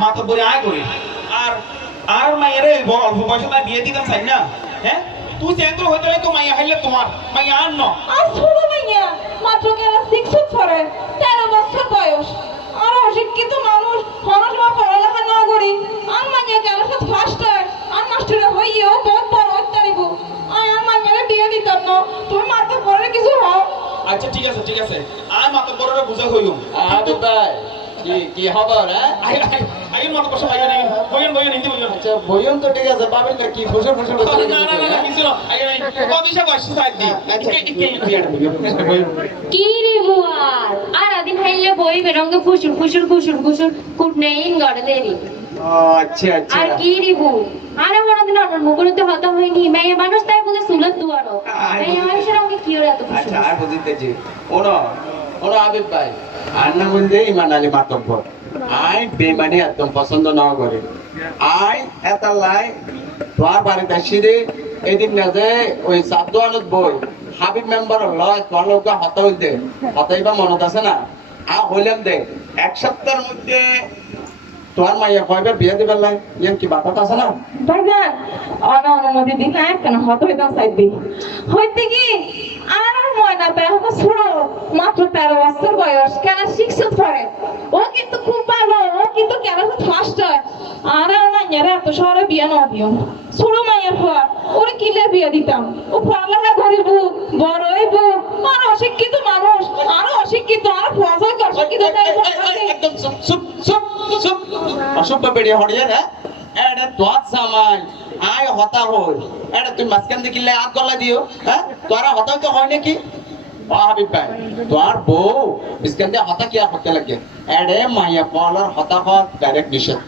মাতো বলে আয় করি আর আর মাইয়ারে অল্প বয়সে না বিয়ে দিতাম চাই না হ্যাঁ তুই চেন্দ্র হইতে তো মাইয়া হাইলে তোমার মাইয়া আর ন আর ছোট মাইয়া মাত্র কেনা 6 পরে 13 বছর বয়স আর অশিক্ষিত মানুষ পড়াশোনা পড়ালেখা না করি আর মাইয়া কেন ফার্স্ট আর মাস্টারে হইও বহুত বড় হইতে নিব আর মাইয়ারে বিয়ে দিতাম না তুমি মাত্র পরে কিছু হও। আচ্ছা ঠিক আছে আয় মাতো বড়রে বুঝা হইও আরে ভাই কি খবর হ্যাঁ আইন মত বসে আইন বইন হিন্দি বইন আচ্ছা বইন তো ঠিক আছে পাবেন না কি ফুসুর ফুসুর করতে না কিছু না আইন কবিশা বসে সাইড দি কি রে বুয়ার আর আদিন হাইলে বই বেরঙ্গে ফুসুর ফুসুর ফুসুর ফুসুর কুট নেইন গড়ে দেরি আচ্ছা আচ্ছা আর কি রে বু আরে বড় দিন আর মুগুরতে হতা হয়নি মেয়ে মানুষ তাই বুঝে সুলত দুয়ারো মেয়ে মানুষের রঙে কি ওরে এত আচ্ছা ফুসুর আর বুঝিতেছি ওনো আবিব ভাই আর না বলতে ইমান আলী মাতব্বর আই বেমানি একদম পছন্দ না করে আই এটা লাই তোর বাড়িতে আসিরে এদিন না যে ওই সাবদোয়ানত বই হাবিব মেম্বার লয় তোর লোক হতা হইতে হতাইবা মনত আছে না হইলাম দে এক সপ্তাহের মধ্যে তোর মাইয়া কয়বার বিয়ে দিবার লাই ইয়ান কি বাতাত আছে না ভাইজান অনুমতি দিন কেন হত হইতাম চাইবি হইতে কি আর ময়না তা এখন ছোট মাত্র 13 বছর বয়স কেন 6 পরে ও কিন্তু খুব ভালো ও কিন্তু কেন ফার্স্ট হয় আর মাইয়ারে এত শহরে বিয়ে না দিও ছোট মাইয়ার হওয়া ওরে কিলে বিয়ে দিতাম ও পড়ালেখা করিব বড় হইব আর অশিক্ষিত মানুষ আরো অশিক্ষিত আর ফসল অশিক্ষিত একদম চুপ চুপ চুপ চুপ অসভ্য বেড়ে হড়িয়ে না এটা তোর সামাই আয় হতা হই এটা তুই মাঝখান দেখিলে আগ গলা দিও হ্যাঁ তোরা হতা তো হয় নাকি হাবিব ভাই তোর বউ মাঝখান দিয়ে হতা কি হতে লাগে এডে মাইয়া পলার হতা হত ডাইরেক্ট নিষেধ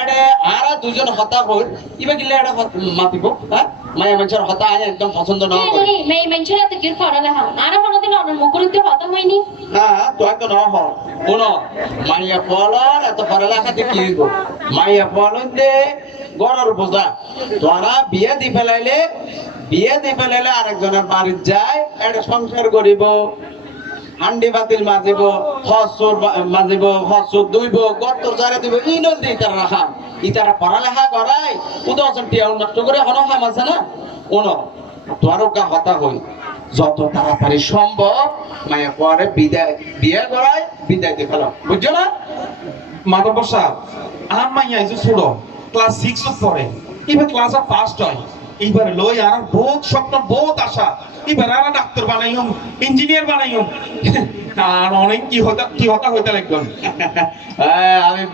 এডে আর দুজন হতা হল ইবে গিলে এটা মাতিব হ্যাঁ মাইয়া মানুষের হতা আয় একদম পছন্দ না করে মেয়ে মানুষের এত কি পড়ালেখা আর বড় দিন আর মুগুরতে হতা হয়নি না তোর তো না হয় কোনো মাইয়া পলার এত পড়ালেখা দিয়ে কি হইব মাইয়া পলন দে গড়র বোঝা তোরা বিয়ে দি ফেলাইলে আরেকজনের বাড়ির যায় এটা সংসার করিব হান্ডি বাতিল মাজিব হসুর মাজিব হসুর দুইব গর্ত জারে দিব ই নদী তারা রাখা ইতারা পড়ালেখা করাই উদর্শন টিয়া নষ্ট করে হন খাম আছে না কোন তোরও গা হতা হই যত তাড়াতাড়ি সম্ভব মায়া পরে বিয়ে করাই বিদায় দিয়ে ফেলাম বুঝছো না মাতব্বর সাহেব আর মাইয়া যে ছোট ক্লাস 6 পড়ে এবার ক্লাসে ফার্স্ট হয় এইবার লই আর বহুত স্বপ্ন বহুত আশা এবার আর ডাক্তার বানাইম ইঞ্জিনিয়ার বানাইম আর অনেক কি হতা হইতে লাগবে আমি